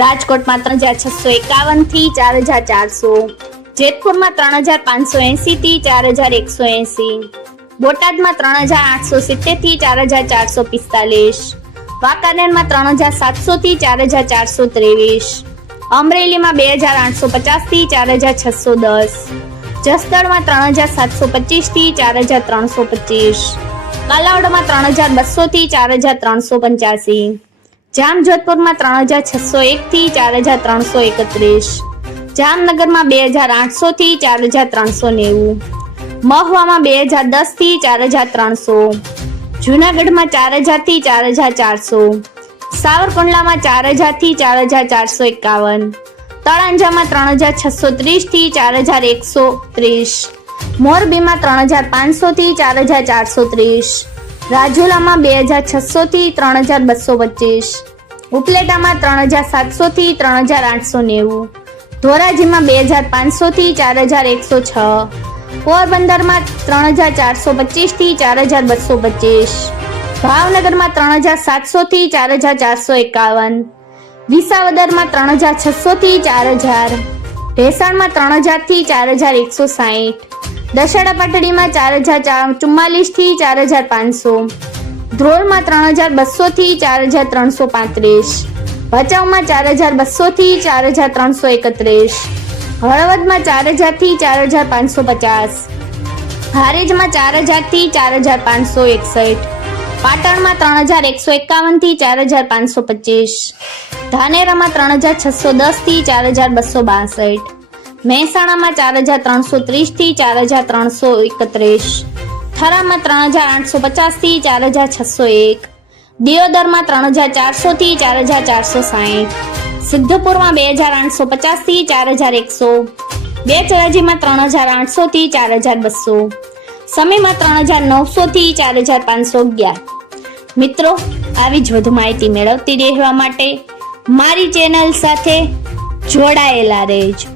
રાજકોટમાં ત્રણ હજાર છસો એકાવનથી ચાર હજાર ચારસો. જેતપુરમાં ત્રણ હજાર પાંચસો એસી થી ચાર હજાર એકસો એસી. બોટાદમાં ત્રણ હજાર આઠસો સિત્તેરથી ચાર હજાર ચારસો પિસ્તાલીસ. વાંકાનેરમાં ત્રણ હજાર સાતસો થી ચાર હજાર ચારસો ત્રેવીસ. અમરેલીમાં બે હજાર આઠસો પચાસથી ચાર હજાર છસો દસ. જસદણમાં ત્રણ હજાર સાતસો પચીસથી ચાર હજાર ત્રણસો પચીસ. કાલાવડમાં ત્રણ હજાર બસો થી ચાર હજાર ત્રણસો પંચ્યાસી. જામજોધપુરમાં ત્રણ હજાર છસો એક થી ચાર હજાર ત્રણસો એકત્રીસ. જામનગરમાં બે હજાર આઠસો થી ચાર હજાર ત્રણસો નેવું. મહવામાં બે હજાર દસથી ચાર હજાર ત્રણસો. જુનાગઢમાં ચાર હજારથી ચાર હજાર ચારસો. સાવરકુંડલામાં ચાર હજારથી ચાર હજાર ચારસો એકાવન. તળાંજામાં ત્રણ હજાર છસો ત્રીસથી ચાર હજાર એકસો ત્રીસ. મોરબીમાં ત્રણ હજાર પાંચસો થી ચાર હજાર ચારસો ત્રીસ. રાજુલામાં બે હજાર છસો થી ત્રણ હજાર બસો પચીસ. ઉપલેટામાં ત્રણ હજાર સાતસો થી ત્રણ હજાર આઠસો નેવું. ધોરાજીમાં બે હજાર પાંચસો થી ચાર હજાર એકસો છ. પોરબંદરમાં ત્રણ હજાર ચારસો પચીસથી ચાર હજાર બસો પચીસ. ભાવનગરમાં ત્રણ હજાર સાતસો થી ચાર હજાર ચારસો એકાવન. વિસાવદરમાં ત્રણ હજાર છસો થી ચાર હજાર. ભેસાણમાં ત્રણ હજારથી ચાર હજાર એકસો સાહીઠ. દશેડા પાટડીમાં ચાર હજાર ચુમ્માલીસથી ચાર હજાર પાંચસો. ધ્રોળમાં ત્રણ હજાર બસો થી ચાર હજાર ત્રણસો પાંત્રીસ. ભચાઉમાં ચાર હજાર બસો થી ચાર હજાર ત્રણસો એકત્રીસ. હળવદમાં ચાર હજારથી ચાર હજાર પાંચસો પચાસ. હારેજમાં ચાર હજારથી ચાર હજાર પાંચસો એકસઠ. પાટણમાં ત્રણ હજાર એકસો એકાવનથી ચાર હજાર પાંચસો પચીસ. ધાનેરામાં ત્રણ હજાર છસો દસથી ચાર હજાર બસો બાસઠ. મહેસાણામાં ચાર હજાર ત્રણસો ત્રીસથી ચાર હજાર ત્રણસો એકત્રીસ. થરામાં ત્રણ હજાર આઠસો પચાસથી ચાર હજાર છસો એક. દિયોદરમાં ત્રણ હજાર ચારસો થી ચાર હજાર ચારસો સાહીઠ. સિદ્ધપુરમાં બે હજાર આઠસો પચાસથી ચાર હજાર એકસો. બે ચરાજીમાં ત્રણ હજાર આઠસો થી ચાર હજાર બસો. સમયમાં ત્રણ હજાર નવસો થી ચાર હજાર પાંચસો અગિયાર. મિત્રો, આવી જ વધુ માહિતી મેળવતી રહેવા માટે મારી ચેનલ સાથે જોડાયેલા રહેજો.